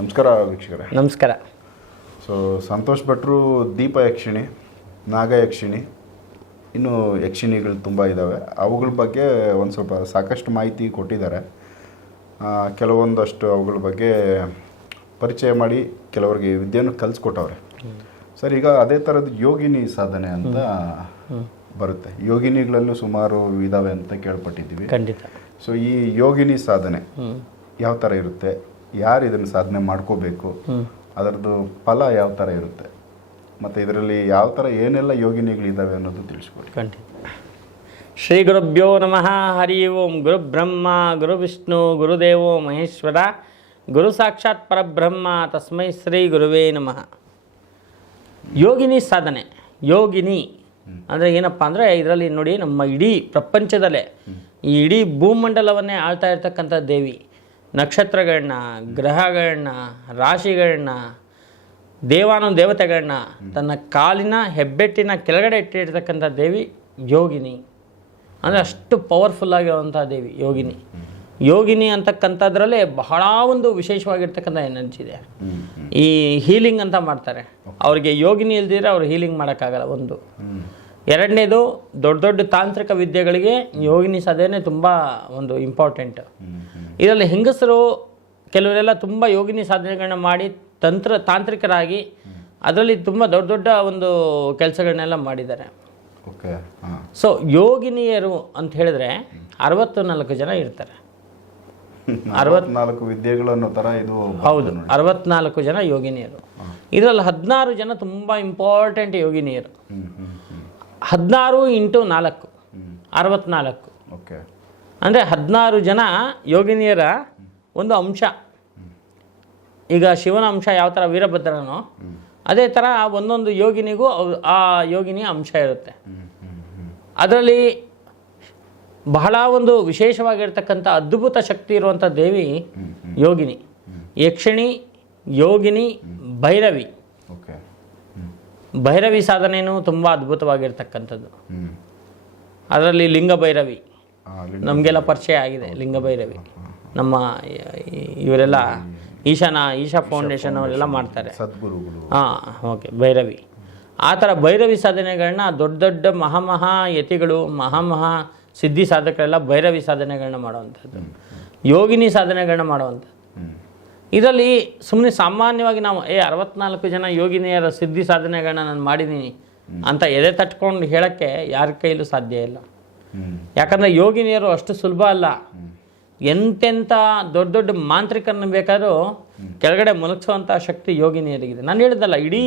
ನಮಸ್ಕಾರ ವೀಕ್ಷಕರೇ. ನಮಸ್ಕಾರ. ಸೊ ಸಂತೋಷ್ ಭಟ್ರು ದೀಪ ಯಕ್ಷಿಣಿ ನಾಗ ಯಕ್ಷಿಣಿ ಇನ್ನು ಯಕ್ಷಿಣಿಗಳು ತುಂಬ ಇದ್ದಾವೆ ಅವುಗಳ ಬಗ್ಗೆ ಒಂದು ಸ್ವಲ್ಪ ಸಾಕಷ್ಟು ಮಾಹಿತಿ ಕೊಟ್ಟಿದ್ದಾರೆ. ಕೆಲವೊಂದಷ್ಟು ಅವುಗಳ ಬಗ್ಗೆ ಪರಿಚಯ ಮಾಡಿ ಕೆಲವರಿಗೆ ವಿದ್ಯೆಯನ್ನು ಕಲಿಸ್ಕೊಟ್ಟವ್ರೆ. ಸರ್ ಈಗ ಅದೇ ಥರದ ಯೋಗಿನಿ ಸಾಧನೆ ಅಂತ ಬರುತ್ತೆ. ಯೋಗಿನಿಗಳಲ್ಲೂ ಸುಮಾರು ಇದಾವೆ ಅಂತ ಕೇಳ್ಪಟ್ಟಿದ್ದೀವಿ. ಖಂಡಿತ. ಸೊ ಈ ಯೋಗಿನಿ ಸಾಧನೆ ಯಾವ ಥರ ಇರುತ್ತೆ? ಯಾರು ಇದನ್ನು ಸಾಧನೆ ಮಾಡ್ಕೋಬೇಕು? ಅದರದ್ದು ಫಲ ಯಾವ ಥರ ಇರುತ್ತೆ? ಮತ್ತು ಇದರಲ್ಲಿ ಯಾವ ಥರ ಏನೆಲ್ಲ ಯೋಗಿನಿಗಳಿದ್ದಾವೆ ಅನ್ನೋದು ತಿಳಿಸ್ಕೊಡಿ ಖಂಡಿತ. ಶ್ರೀ ಗುರುಭ್ಯೋ ನಮಃ. ಹರಿ ಓಂ. ಗುರು ಬ್ರಹ್ಮ ಗುರು ವಿಷ್ಣು ಗುರುದೇವೋ ಮಹೇಶ್ವರ. ಗುರು ಸಾಕ್ಷಾತ್ ಪರಬ್ರಹ್ಮ. ತಸ್ಮೈ ಶ್ರೀ ಗುರುವೇ ನಮಃ. ಯೋಗಿನಿ ಸಾಧನೆ. ಯೋಗಿನಿ. ಅಂದರೆ ಏನಪ್ಪ ಅಂದರೆ ಇದರಲ್ಲಿ ನೋಡಿ ನಮ್ಮ ಇಡೀ ಪ್ರಪಂಚದಲ್ಲೇ ಈ ಇಡೀ ಭೂಮಂಡಲವನ್ನೇ ಆಳ್ತಾ ಇರ್ತಕ್ಕಂಥ ದೇವಿ. ನಕ್ಷತ್ರಗಳನ್ನ, ಗ್ರಹಗಳನ್ನ, ರಾಶಿಗಳನ್ನ, ದೇವಾನು ದೇವತೆಗಳನ್ನ, ತನ್ನ ಕಾಲಿನ ಹೆಬ್ಬೆಟ್ಟಿನ ಕೆಳಗಡೆ ಇಟ್ಟಿರ್ತಕ್ಕಂಥ ದೇವಿ ಯೋಗಿನಿ. ಅಂದರೆ ಅಷ್ಟು ಪವರ್ಫುಲ್ ಆಗಿರುವಂಥ ದೇವಿ ಯೋಗಿನಿ. ಯೋಗಿನಿ ಅಂತಕ್ಕಂಥದ್ರಲ್ಲೇ ಬಹಳ ಒಂದು ವಿಶೇಷವಾಗಿರ್ತಕ್ಕಂಥ ಎನರ್ಜಿ ಇದೆ. ಈ ಹೀಲಿಂಗ್ ಅಂತ ಮಾಡ್ತಾರೆ. ಅವರಿಗೆ ಯೋಗಿನಿ ಇಲ್ದಿದ್ರೆ ಅವ್ರು ಹೀಲಿಂಗ್ ಮಾಡೋಕ್ಕಾಗಲ್ಲ ಒಂದು. ಎರಡನೇದು ದೊಡ್ಡ ದೊಡ್ಡ ತಾಂತ್ರಿಕ ವಿದ್ಯೆಗಳಿಗೆ ಯೋಗಿನಿ ಸದೇನೆ ತುಂಬ ಒಂದು ಇಂಪಾರ್ಟೆಂಟ್ ಇದರಲ್ಲಿ ಹೆಂಗಸರು ಕೆಲವರೆಲ್ಲ ತುಂಬ ಯೋಗಿನಿ ಸಾಧನೆಗಳನ್ನ ಮಾಡಿ ತಂತ್ರ ತಾಂತ್ರಿಕರಾಗಿ ಅದರಲ್ಲಿ ತುಂಬ ದೊಡ್ಡ ದೊಡ್ಡ ಒಂದು ಕೆಲಸಗಳನ್ನೆಲ್ಲ ಮಾಡಿದ್ದಾರೆ. ಓಕೆ ಸೊ ಯೋಗಿನಿಯರು ಅಂತ ಹೇಳಿದ್ರೆ ಅರವತ್ತು ನಾಲ್ಕು ಜನ ಇರ್ತಾರೆ. ಅರವತ್ನಾಲ್ಕು ವಿದ್ಯೆಗಳು ಅನ್ನೋ ಥರ ಇದು ಹೌದು ಅರವತ್ನಾಲ್ಕು ಜನ ಯೋಗಿನಿಯರು. ಇದರಲ್ಲಿ ಹದಿನಾರು ಜನ ತುಂಬ ಇಂಪಾರ್ಟೆಂಟ್ ಯೋಗಿನಿಯರು. ಹದಿನಾರು ಇಂಟು ನಾಲ್ಕು. ಅರವತ್ನಾಲ್ಕು. ಓಕೆ. ಅಂದರೆ ಹದಿನಾರು ಜನ ಯೋಗಿನಿಯರ ಒಂದು ಅಂಶ. ಈಗ ಶಿವನ ಅಂಶ ಯಾವ ಥರ ವೀರಭದ್ರನೋ ಅದೇ ಥರ ಒಂದೊಂದು ಯೋಗಿನಿಗೂ ಆ ಯೋಗಿನಿಯ ಅಂಶ ಇರುತ್ತೆ. ಅದರಲ್ಲಿ ಬಹಳ ಒಂದು ವಿಶೇಷವಾಗಿರ್ತಕ್ಕಂಥ ಅದ್ಭುತ ಶಕ್ತಿ ಇರುವಂಥ ದೇವಿ ಯೋಗಿನಿ. ಯಕ್ಷಿಣಿ ಯೋಗಿನಿ ಭೈರವಿ. ಭೈರವಿ ಸಾಧನೆಯೂ ತುಂಬ ಅದ್ಭುತವಾಗಿರ್ತಕ್ಕಂಥದ್ದು. ಅದರಲ್ಲಿ ಲಿಂಗ ಭೈರವಿ ನಮಗೆಲ್ಲ ಪರಿಚಯ ಆಗಿದೆ ಲಿಂಗಭೈರವಿ ನಮ್ಮ ಇವರೆಲ್ಲ ಈಶಾನ ಈಶಾ ಫೌಂಡೇಶನ್ ಅವರೆಲ್ಲ ಮಾಡ್ತಾರೆ. ಸದ್ಗುರುಗಳು. ಹಾಂ ಓಕೆ ಭೈರವಿ. ಆ ಥರ ಭೈರವಿ ಸಾಧನೆಗಳನ್ನ ದೊಡ್ಡ ದೊಡ್ಡ ಮಹಾಮಹಾ ಯತಿಗಳು ಮಹಾಮಹಾ ಸಿದ್ಧಿ ಸಾಧಕರೆಲ್ಲ ಭೈರವಿ ಸಾಧನೆಗಳನ್ನ ಮಾಡುವಂಥದ್ದು. ಯೋಗಿನಿ ಸಾಧನೆಗಳನ್ನ ಮಾಡುವಂಥದ್ದು. ಇದರಲ್ಲಿ ಸುಮ್ಮನೆ ಸಾಮಾನ್ಯವಾಗಿ ನಾವು ಏ ಅರವತ್ನಾಲ್ಕು ಜನ ಯೋಗಿನಿಯರ ಸಿದ್ಧಿ ಸಾಧನೆಗಳನ್ನ ನಾನು ಮಾಡಿದ್ದೀನಿ ಅಂತ ಎದೆ ತಟ್ಕೊಂಡು ಹೇಳೋಕ್ಕೆ ಯಾರ ಕೈಲೂ ಸಾಧ್ಯ ಇಲ್ಲ. ಯಾಕಂದರೆ ಯೋಗಿನಿಯರು ಅಷ್ಟು ಸುಲಭ ಅಲ್ಲ. ಎಂತೆಂಥ ದೊಡ್ಡ ದೊಡ್ಡ ಮಾಂತ್ರಿಕರನ್ನ ಬೇಕಾದರೂ ಕೆಳಗಡೆ ಮುಲಗಿಸುವಂಥ ಶಕ್ತಿ ಯೋಗಿನಿಯರಿಗಿದೆ. ನಾನು ಹೇಳಿದ್ದಲ್ಲ, ಇಡೀ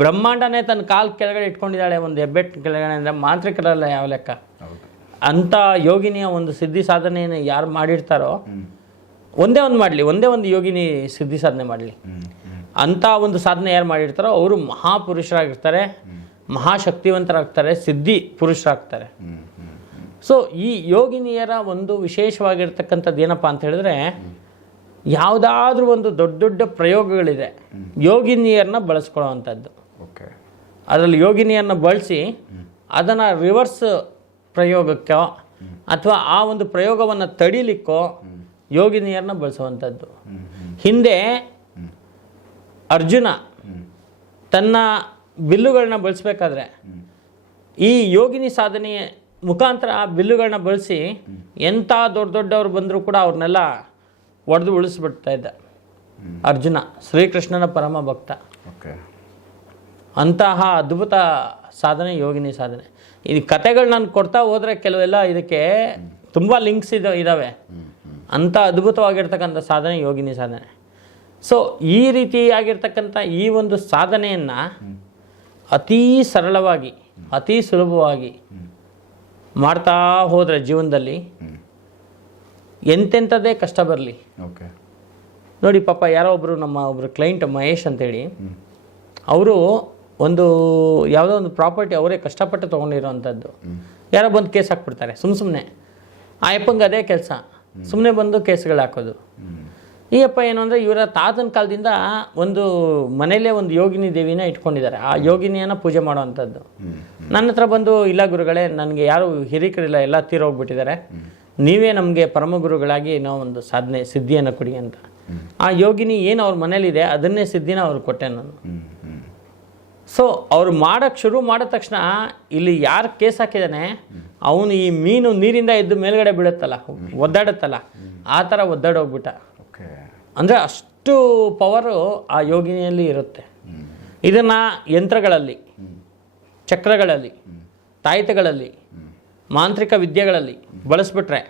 ಬ್ರಹ್ಮಾಂಡನೇ ತನ್ನ ಕಾಲು ಕೆಳಗಡೆ ಇಟ್ಕೊಂಡಿದ್ದಾಳೆ, ಒಂದು ಹೆಬ್ಬೆಟ್ಟು ಕೆಳಗಡೆ ಅಂದರೆ ಮಾಂತ್ರಿಕರಲ್ಲ ಯಾವ ಲೆಕ್ಕ? ಅಂಥ ಯೋಗಿನಿಯ ಒಂದು ಸಿದ್ಧಿ ಸಾಧನೆಯನ್ನು ಯಾರು ಮಾಡಿರ್ತಾರೋ, ಒಂದೇ ಒಂದು ಮಾಡಲಿ, ಒಂದೇ ಒಂದು ಯೋಗಿನಿ ಸಿದ್ಧಿ ಸಾಧನೆ ಮಾಡಲಿ. ಅಂಥ ಒಂದು ಸಾಧನೆ ಯಾರು ಮಾಡಿರ್ತಾರೋ, ಅವರು ಮಹಾಪುರುಷರಾಗಿರ್ತಾರೆ, ಮಹಾಶಕ್ತಿವಂತರಾಗ್ತಾರೆ, ಸಿದ್ಧಿ ಪುರುಷರಾಗ್ತಾರೆ. ಸೊ ಈ ಯೋಗಿನಿಯರ ಒಂದು ವಿಶೇಷವಾಗಿರ್ತಕ್ಕಂಥದ್ದು ಏನಪ್ಪ ಅಂತ ಹೇಳಿದ್ರೆ ಯಾವುದಾದ್ರೂ ಒಂದು ದೊಡ್ಡ ದೊಡ್ಡ ಪ್ರಯೋಗಗಳಿದೆ. ಯೋಗಿನಿಯರನ್ನ ಬಳಸ್ಕೊಳ್ಳೋವಂಥದ್ದು. ಓಕೆ. ಅದರಲ್ಲಿ ಯೋಗಿನಿಯರನ್ನ ಬಳಸಿ ಅದನ್ನು ರಿವರ್ಸ್ ಪ್ರಯೋಗಕ್ಕೋ ಅಥವಾ ಆ ಒಂದು ಪ್ರಯೋಗವನ್ನು ತಡಿಲಿಕ್ಕೋ ಯೋಗಿನಿಯರನ್ನ ಬಳಸುವಂಥದ್ದು. ಹಿಂದೆ ಅರ್ಜುನ ತನ್ನ ಬಿಲ್ಲುಗಳನ್ನ ಬಳಸಬೇಕಾದ್ರೆ ಈ ಯೋಗಿನಿ ಸಾಧನೆಯ ಮುಖಾಂತರ ಆ ಬಿಲ್ಲುಗಳನ್ನ ಬಳಸಿ ಎಂಥ ದೊಡ್ಡ ದೊಡ್ಡವ್ರು ಬಂದರೂ ಕೂಡ ಅವ್ರನ್ನೆಲ್ಲ ಒಡೆದು ಉಳಿಸ್ಬಿಡ್ತಾ ಇದ್ದ. ಅರ್ಜುನ ಶ್ರೀಕೃಷ್ಣನ ಪರಮ ಭಕ್ತ. ಓಕೆ. ಅಂತಹ ಅದ್ಭುತ ಸಾಧನೆ ಯೋಗಿನಿ ಸಾಧನೆ. ಈ ಕತೆಗಳು ನಾನು ಕೊಡ್ತಾ ಹೋದರೆ ಕೆಲವೆಲ್ಲ ಇದಕ್ಕೆ ತುಂಬ ಲಿಂಕ್ಸ್ ಇದ ಇದ್ದಾವೆ ಅಂಥ ಅದ್ಭುತವಾಗಿರ್ತಕ್ಕಂಥ ಸಾಧನೆ ಯೋಗಿನಿ ಸಾಧನೆ. ಸೊ ಈ ರೀತಿಯಾಗಿರ್ತಕ್ಕಂಥ ಈ ಒಂದು ಸಾಧನೆಯನ್ನು ಅತೀ ಸರಳವಾಗಿ ಅತೀ ಸುಲಭವಾಗಿ ಮಾಡ್ತಾ ಹೋದರೆ ಜೀವನದಲ್ಲಿ ಎಂತೆಂಥದ್ದೇ ಕಷ್ಟ ಬರಲಿ. ಓಕೆ. ನೋಡಿ ಪಾಪ ಯಾರೋ ಒಬ್ಬರು ನಮ್ಮ ಒಬ್ಬರು ಕ್ಲೈಂಟ್ ಮಹೇಶ್ ಅಂತೇಳಿ ಅವರು ಒಂದು ಯಾವುದೋ ಒಂದು ಪ್ರಾಪರ್ಟಿ ಅವರೇ ಕಷ್ಟಪಟ್ಟು ತೊಗೊಂಡಿರೋವಂಥದ್ದು. ಯಾರೋ ಬಂದು ಕೇಸ್ ಹಾಕ್ಬಿಡ್ತಾರೆ ಸುಮ್ಮ ಸುಮ್ಮನೆ ಆ ಅಪ್ಪಂಗೆ ಅದೇ ಕೆಲಸ. ಸುಮ್ಮನೆ ಬಂದು ಕೇಸ್ಗಳು ಹಾಕೋದು. ಹ್ಞೂ ಈ ಅಪ್ಪ ಏನು ಅಂದರೆ ಇವರ ತಾತನ ಕಾಲದಿಂದ ಒಂದು ಮನೆಯಲ್ಲೇ ಒಂದು ಯೋಗಿನಿ ದೇವಿನ ಇಟ್ಕೊಂಡಿದ್ದಾರೆ. ಆ ಯೋಗಿನಿಯನ್ನು ಪೂಜೆ ಮಾಡುವಂಥದ್ದು. ನನ್ನ ಹತ್ರ ಬಂದು, ಇಲ್ಲ ಗುರುಗಳೇ, ನನಗೆ ಯಾರು ಹಿರಿಕರಿಲ್ಲ, ಎಲ್ಲ ತೀರೋಗ್ಬಿಟ್ಟಿದ್ದಾರೆ. ನೀವೇ ನಮಗೆ ಪರಮಗುರುಗಳಾಗಿ ನಾವು ಒಂದು ಸಾಧನೆ, ಸಿದ್ಧಿಯನ್ನು ಕೊಡಿ ಅಂತ. ಆ ಯೋಗಿನಿ ಏನು ಅವ್ರ ಮನೇಲಿದೆ ಅದನ್ನೇ ಸಿದ್ಧಿನ ಅವ್ರು ಕೊಟ್ಟೆ ನಾನು. ಸೊ ಅವ್ರು ಮಾಡೋಕ್ಕೆ ಶುರು ಮಾಡಿದ ತಕ್ಷಣ ಇಲ್ಲಿ ಯಾರು ಕೇಸ್ ಹಾಕಿದ್ದಾನೆ ಅವನು ಈ ಮೀನು ನೀರಿಂದ ಎದ್ದು ಮೇಲ್ಗಡೆ ಬೀಳುತ್ತಲ್ಲ, ಒದ್ದಾಡುತ್ತಲ್ಲ, ಆ ಥರ ಒದ್ದಾಡೋಗ್ಬಿಟ್ಟ. ಅಂದರೆ ಅಷ್ಟು ಪವರು ಆ ಯೋಗಿನಿಯಲ್ಲಿ ಇರುತ್ತೆ. ಇದನ್ನು ಯಂತ್ರಗಳಲ್ಲಿ ಚಕ್ರಗಳಲ್ಲಿ ತಾಯಿತಗಳಲ್ಲಿ ಮಾಂತ್ರಿಕ ವಿದ್ಯೆಗಳಲ್ಲಿ ಬಳಸ್ಬಿಟ್ರೆ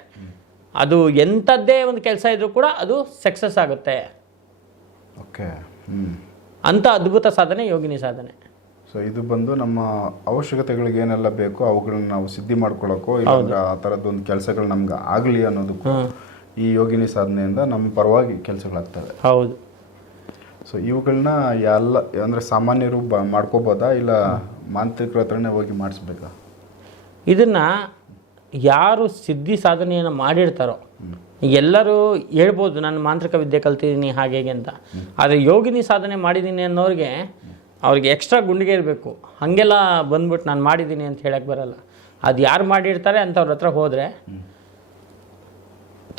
ಅದು ಎಂಥದ್ದೇ ಒಂದು ಕೆಲಸ ಇದ್ರೂ ಕೂಡ ಅದು ಸಕ್ಸಸ್ ಆಗುತ್ತೆ. ಓಕೆ ಅಂಥ ಅದ್ಭುತ ಸಾಧನೆ ಯೋಗಿನಿ ಸಾಧನೆ. ಸೊ ಇದು ಬಂದು ನಮ್ಮ ಅವಶ್ಯಕತೆಗಳಿಗೆ ಏನೆಲ್ಲ ಬೇಕೋ ಅವುಗಳನ್ನ ನಾವು ಸಿದ್ಧಿ ಮಾಡ್ಕೊಳ್ಳೋಕ್ಕೋ ಇಲ್ಲ ಆ ಥರದ್ದು ಒಂದು ಕೆಲಸಗಳು ನಮ್ಗೆ ಆಗಲಿ ಅನ್ನೋದಕ್ಕೂ ಈ ಯೋಗಿನಿ ಸಾಧನೆಯಿಂದ ನಮ್ಮ ಪರವಾಗಿ ಕೆಲಸಗಳಾಗ್ತವೆ. ಹೌದು. ಸೊ ಇವುಗಳನ್ನ ಎಲ್ಲ ಅಂದರೆ ಸಾಮಾನ್ಯರು ಬ ಮಾಡ್ಕೋಬೋದಾ? ಇಲ್ಲ ಮಾಂತ್ರಿಕರ ಹತ್ರನೇ ಹೋಗಿ ಮಾಡಿಸ್ಬೇಕಾ? ಇದನ್ನು ಯಾರು ಸಿದ್ಧಿ ಸಾಧನೆಯನ್ನು ಮಾಡಿರ್ತಾರೋ ಎಲ್ಲರೂ ಹೇಳ್ಬೋದು ನಾನು ಮಾಂತ್ರಿಕ ವಿದ್ಯೆ ಕಲ್ತಿದ್ದೀನಿ ಹಾಗೆ ಹೀಗೆ ಅಂತ. ಆದರೆ ಯೋಗಿನಿ ಸಾಧನೆ ಮಾಡಿದ್ದೀನಿ ಅನ್ನೋರಿಗೆ ಅವ್ರಿಗೆ ಎಕ್ಸ್ಟ್ರಾ ಗುಂಡಿಗೆ ಇರಬೇಕು. ಹಾಗೆಲ್ಲ ಬಂದ್ಬಿಟ್ಟು ನಾನು ಮಾಡಿದ್ದೀನಿ ಅಂತ ಹೇಳಕ್ಕೆ ಬರಲ್ಲ. ಅದು ಯಾರು ಮಾಡಿರ್ತಾರೆ ಅಂಥವ್ರ ಹತ್ರ ಹೋದರೆ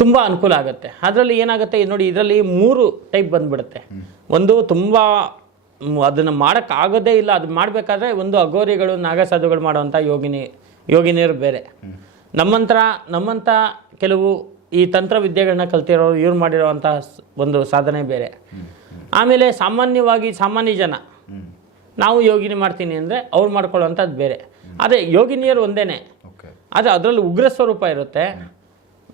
ತುಂಬ ಅನುಕೂಲ ಆಗುತ್ತೆ. ಅದರಲ್ಲಿ ಏನಾಗುತ್ತೆ ನೋಡಿ ಇದರಲ್ಲಿ ಮೂರು ಟೈಪ್ ಬಂದ್ಬಿಡುತ್ತೆ. ಒಂದು ತುಂಬ ಅದನ್ನು ಮಾಡೋಕ್ಕಾಗೋದೇ ಇಲ್ಲ. ಅದು ಮಾಡಬೇಕಾದ್ರೆ ಒಂದು ಅಘೋರಿಗಳು ನಾಗಸಾಧುಗಳು ಮಾಡುವಂಥ ಯೋಗಿನಿ ಯೋಗಿನಿಯರು ಬೇರೆ. ನಮ್ಮಂತರ ನಮ್ಮಂಥ ಕೆಲವು ಈ ತಂತ್ರ ವಿದ್ಯೆಗಳನ್ನ ಕಲ್ತಿರೋರು ಇವ್ರು ಮಾಡಿರೋವಂಥ ಒಂದು ಸಾಧನೆ ಬೇರೆ. ಆಮೇಲೆ ಸಾಮಾನ್ಯವಾಗಿ ಸಾಮಾನ್ಯ ಜನ. ನಾವು ಯೋಗಿನಿ ಮಾಡ್ತೀನಿ ಅಂದರೆ ಅವ್ರು ಮಾಡ್ಕೊಳ್ಳೋವಂಥದ್ದು ಬೇರೆ. ಅದೇ ಯೋಗಿನಿಯರು ಒಂದೇ ಆದರೆ ಅದರಲ್ಲಿ ಉಗ್ರ ಸ್ವರೂಪ ಇರುತ್ತೆ.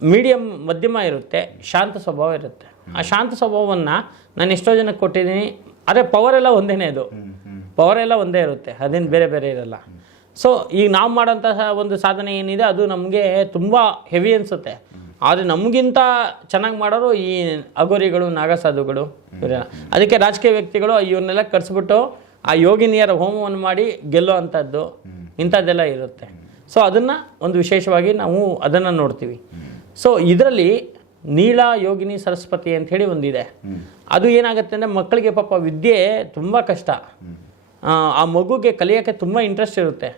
ಮೀಡಿಯಮ್ ಮಧ್ಯಮ ಇರುತ್ತೆ ಶಾಂತ ಸ್ವಭಾವ ಇರುತ್ತೆ. ಆ ಶಾಂತ ಸ್ವಭಾವವನ್ನು ನಾನು ಎಷ್ಟೋ ಜನಕ್ಕೆ ಕೊಟ್ಟಿದ್ದೀನಿ ಆದರೆ ಪವರ್ ಎಲ್ಲ ಒಂದೇನೇ ಅದು. ಪವರ್ ಎಲ್ಲ ಒಂದೇ ಇರುತ್ತೆ ಅದೇನು ಬೇರೆ ಬೇರೆ ಇರಲ್ಲ. ಸೊ ಈಗ ನಾವು ಮಾಡೋಂತಹ ಒಂದು ಸಾಧನೆ ಏನಿದೆ ಅದು ನಮಗೆ ತುಂಬ ಹೆವಿ ಅನಿಸುತ್ತೆ. ಆದರೆ ನಮಗಿಂತ ಚೆನ್ನಾಗಿ ಮಾಡೋರು ಈ ಅಗೋರಿಗಳು ನಾಗಸಾಧುಗಳು ಇವರೆಲ್ಲ. ಅದಕ್ಕೆ ರಾಜಕೀಯ ವ್ಯಕ್ತಿಗಳು ಇವನ್ನೆಲ್ಲ ಕರೆಸ್ಬಿಟ್ಟು ಆ ಯೋಗಿನಿಯರ ಹೋಮವನ್ನು ಮಾಡಿ ಗೆಲ್ಲೋ ಅಂಥದ್ದು ಇಂಥದ್ದೆಲ್ಲ ಇರುತ್ತೆ. ಸೊ ಅದನ್ನು ಒಂದು ವಿಶೇಷವಾಗಿ ನಾವು ಅದನ್ನು ನೋಡ್ತೀವಿ. ಸೊ ಇದರಲ್ಲಿ ನೀಳ ಯೋಗಿನಿ ಸರಸ್ವತಿ ಅಂಥೇಳಿ ಒಂದಿದೆ. ಅದು ಏನಾಗುತ್ತೆ ಅಂದರೆ ಮಕ್ಕಳಿಗೆ ಪಾಪ ವಿದ್ಯೆ ತುಂಬ ಕಷ್ಟ. ಆ, ಮಗುಗೆ ಕಲಿಯೋಕ್ಕೆ ತುಂಬ ಇಂಟ್ರೆಸ್ಟ್ ಇರುತ್ತೆ.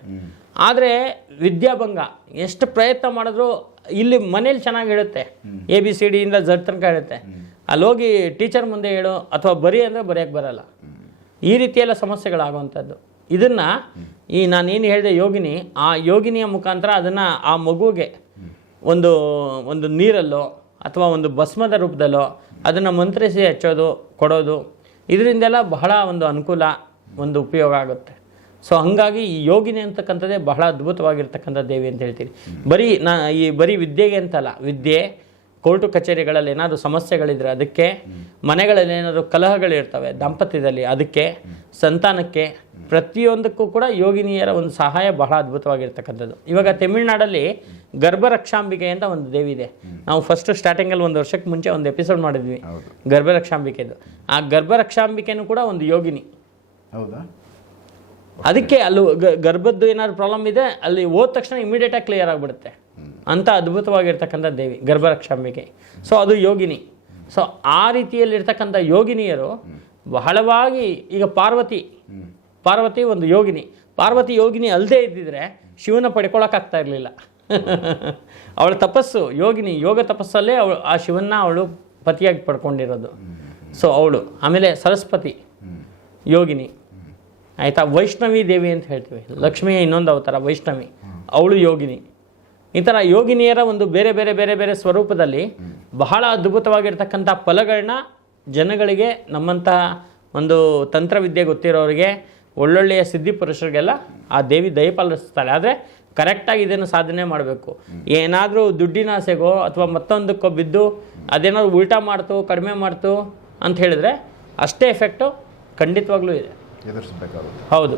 ಆದರೆ ವಿದ್ಯಾಭಂಗ ಎಷ್ಟು ಪ್ರಯತ್ನ ಮಾಡಿದ್ರು ಇಲ್ಲಿ ಮನೇಲಿ ಚೆನ್ನಾಗಿ ಹೇಳುತ್ತೆ. ಎ ಬಿ ಸಿ ಡಿಯಿಂದ ಜಡ್ ತನಕ ಹೇಳುತ್ತೆ. ಅಲ್ಲಿ ಹೋಗಿ ಟೀಚರ್ ಮುಂದೆ ಹೇಳು ಅಥವಾ ಬರಿ ಅಂದರೆ ಬರೆಯೋಕ್ಕೆ ಬರಲ್ಲ. ಈ ರೀತಿಯೆಲ್ಲ ಸಮಸ್ಯೆಗಳಾಗುವಂಥದ್ದು. ಇದನ್ನು ಈ ನಾನೇನು ಹೇಳಿದೆ ಯೋಗಿನಿ ಆ ಯೋಗಿನಿಯ ಮುಖಾಂತರ ಅದನ್ನು ಆ ಮಗುಗೆ ಒಂದು ಒಂದು ನೀರಲ್ಲೋ ಅಥವಾ ಒಂದು ಭಸ್ಮದ ರೂಪದಲ್ಲೋ ಅದನ್ನು ಮಂತ್ರಿಸಿ ಹಚ್ಚೋದು, ಕೊಡೋದು, ಇದರಿಂದೆಲ್ಲ ಬಹಳ ಒಂದು ಅನುಕೂಲ, ಒಂದು ಉಪಯೋಗ ಆಗುತ್ತೆ. ಸೊ ಹಂಗಾಗಿ ಈ ಯೋಗಿನಿ ಅಂತಕ್ಕಂಥದ್ದೇ ಬಹಳ ಅದ್ಭುತವಾಗಿರ್ತಕ್ಕಂಥ ದೇವಿ ಅಂತ ಹೇಳ್ತೀನಿ ಬರೀ ನಾ, ಈ ಬರೀ ವಿದ್ಯೆಗೆ ಅಂತಲ್ಲ, ವಿದ್ಯೆ ಕೋರ್ಟು ಕಚೇರಿಗಳಲ್ಲಿ ಏನಾದರೂ ಸಮಸ್ಯೆಗಳಿದ್ರೆ ಅದಕ್ಕೆ ಮನೆಗಳಲ್ಲಿ ಏನಾದರೂ ಕಲಹಗಳಿರ್ತವೆ ದಾಂಪತ್ಯದಲ್ಲಿ ಅದಕ್ಕೆ ಸಂತಾನಕ್ಕೆ ಪ್ರತಿಯೊಂದಕ್ಕೂ ಕೂಡ ಯೋಗಿನಿಯರ ಒಂದು ಸಹಾಯ ಬಹಳ ಅದ್ಭುತವಾಗಿರ್ತಕ್ಕಂಥದ್ದು. ಇವಾಗ ತಮಿಳ್ನಾಡಲ್ಲಿ ಗರ್ಭರಕ್ಷಾಂಬಿಕೆ ಅಂತ ಒಂದು ದೇವಿ ಇದೆ. ನಾವು ಫಸ್ಟ್ ಸ್ಟಾರ್ಟಿಂಗಲ್ಲಿ ಒಂದು ವರ್ಷಕ್ಕೆ ಮುಂಚೆ ಒಂದು ಎಪಿಸೋಡ್ ಮಾಡಿದ್ವಿ. ಗರ್ಭರಕ್ಷಾಂಬಿಕೆದು. ಆ ಗರ್ಭರಕ್ಷಾಂಬಿಕೆನೂ ಕೂಡ ಒಂದು ಯೋಗಿನಿ. ಹೌದಾ? ಅದಕ್ಕೆ ಅಲ್ಲಿ ಗ- ಗರ್ಭದ್ದು ಏನಾದ್ರು ಪ್ರಾಬ್ಲಮ್ ಇದೆ ಅಲ್ಲಿ ಹೋದ ತಕ್ಷಣ ಇಮಿಡಿಯೇಟಾಗಿ ಕ್ಲಿಯರ್ ಆಗಿಬಿಡುತ್ತೆ. ಅಂತ ಅದ್ಭುತವಾಗಿರ್ತಕ್ಕಂಥ ದೇವಿ ಗರ್ಭರಕ್ಷಾಂಬಿಕೆ ಸೊ ಅದು ಯೋಗಿನಿ. ಸೊ ಆ ರೀತಿಯಲ್ಲಿರ್ತಕ್ಕಂಥ ಯೋಗಿನಿಯರು ಬಹಳವಾಗಿ ಈಗ ಪಾರ್ವತಿ ಪಾರ್ವತಿ ಒಂದು ಯೋಗಿನಿ. ಪಾರ್ವತಿ ಯೋಗಿನಿ ಅಲ್ಲದೆ ಇದ್ದಿದ್ರೆ ಶಿವನ ಪಡ್ಕೊಳಕ್ಕಾಗ್ತಾ ಇರಲಿಲ್ಲ. ಅವಳ ತಪಸ್ಸು, ಯೋಗಿನಿ, ಯೋಗ ತಪಸ್ಸಲ್ಲೇ ಅವಳು, ಆ ಶಿವನ್ನ ಅವಳು ಪತಿಯಾಗಿ ಪಡ್ಕೊಂಡಿರೋದು. ಸೊ ಅವಳು, ಆಮೇಲೆ ಸರಸ್ವತಿ ಯೋಗಿನಿ. ಆಯಿತಾ? ವೈಷ್ಣವಿ ದೇವಿ ಅಂತ ಹೇಳ್ತೀವಿ. ಲಕ್ಷ್ಮಿಯ ಇನ್ನೊಂದು ಅವತಾರ, ವೈಷ್ಣವಿ. ಅವಳು ಯೋಗಿನಿ. ಈ ಥರ ಯೋಗಿನಿಯರ ಒಂದು ಬೇರೆ ಬೇರೆ ಬೇರೆ ಬೇರೆ ಸ್ವರೂಪದಲ್ಲಿ ಬಹಳ ಅದ್ಭುತವಾಗಿರ್ತಕ್ಕಂಥ ಫಲಗಳನ್ನ ಜನಗಳಿಗೆ ನಮ್ಮಂಥ ಒಂದು ತಂತ್ರವಿದ್ಯೆ ಗೊತ್ತಿರೋರಿಗೆ ಒಳ್ಳೊಳ್ಳೆಯ ಸಿದ್ಧಿ ಪುರುಷರಿಗೆಲ್ಲ ಆ ದೇವಿ ದಯಪಾಲಿಸ್ತಾಳೆ ಆದರೆ ಕರೆಕ್ಟಾಗಿ ಇದನ್ನು ಸಾಧನೆ ಮಾಡಬೇಕು. ಏನಾದರೂ ದುಡ್ಡಿನ ಆಸೆಗೋ ಅಥವಾ ಮತ್ತೊಂದಕ್ಕೋ ಬಿದ್ದು ಅದೇನಾದ್ರು ಉಲ್ಟಾ ಮಾಡ್ತು ಕಡಿಮೆ ಮಾಡ್ತು ಅಂತ ಹೇಳಿದ್ರೆ ಅಷ್ಟೇ ಎಫೆಕ್ಟು ಖಂಡಿತವಾಗ್ಲೂ ಇದೆ. ಹೌದು.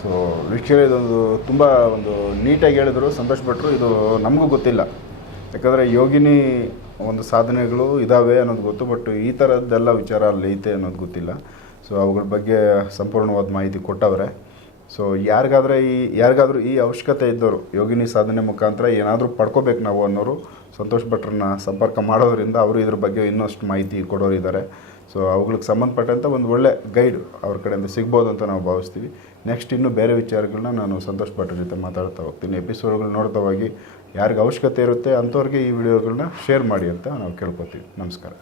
ಸೊ ವಿಷಯ ಇದೊಂದು ತುಂಬ ಒಂದು ನೀಟಾಗಿ ಹೇಳಿದ್ರು, ಸಂತೋಷ್ ಭಟ್ರು ಇದು ನಮಗೂ ಗೊತ್ತಿಲ್ಲ. ಯಾಕಂದರೆ ಯೋಗಿನಿ ಒಂದು ಸಾಧನೆಗಳು ಇದ್ದಾವೆ ಅನ್ನೋದು ಗೊತ್ತು ಬಟ್ ಈ ಥರದ್ದೆಲ್ಲ ವಿಚಾರ ಅಲ್ಲಿ ಐತೆ ಅನ್ನೋದು ಗೊತ್ತಿಲ್ಲ. ಸೊ ಅವುಗಳ ಬಗ್ಗೆ ಸಂಪೂರ್ಣವಾದ ಮಾಹಿತಿ ಕೊಟ್ಟವ್ರೆ. ಸೊ ಯಾರಿಗಾದ್ರೆ ಈ, ಯಾರಿಗಾದ್ರೂ ಈ ಅವಶ್ಯಕತೆ ಇದ್ದವರು ಯೋಗಿನಿ ಸಾಧನೆ ಮುಖಾಂತರ ಏನಾದರೂ ಪಡ್ಕೋಬೇಕು ನಾವು ಅನ್ನೋರು, ಸಂತೋಷ್ ಭಟ್ರನ್ನ ಸಂಪರ್ಕ ಮಾಡೋದ್ರಿಂದ ಅವರು ಇದ್ರ ಬಗ್ಗೆ ಇನ್ನಷ್ಟು ಮಾಹಿತಿ ಕೊಡೋರು ಇದ್ದಾರೆ ಸೊ ಅವುಗಳಿಗೆ ಸಂಬಂಧಪಟ್ಟಂಥ ಒಂದು ಒಳ್ಳೆ ಗೈಡ್ ಅವ್ರ ಕಡೆಯಿಂದ ಸಿಗ್ಬೋದು ಅಂತ ನಾವು ಭಾವಿಸ್ತೀವಿ. ನೆಕ್ಸ್ಟ್ ಇನ್ನೂ ಬೇರೆ ವಿಚಾರಗಳನ್ನ ನಾನು ಸಂತೋಷ್ ಭಟ್ರ ಜೊತೆ ಮಾತಾಡ್ತಾ ಹೋಗ್ತೀನಿ. ಎಪಿಸೋಡ್ಗಳು ನೋಡ್ತಾ ಹೋಗಿ ಯಾರಿಗೆ ಅವಶ್ಯಕತೆ ಇರುತ್ತೆ ಅಂಥವ್ರಿಗೆ ಈ ವಿಡಿಯೋಗಳನ್ನ ಶೇರ್ ಮಾಡಿ ಅಂತ ನಾವು ಕೇಳ್ಕೊತೀವಿ. ನಮಸ್ಕಾರ.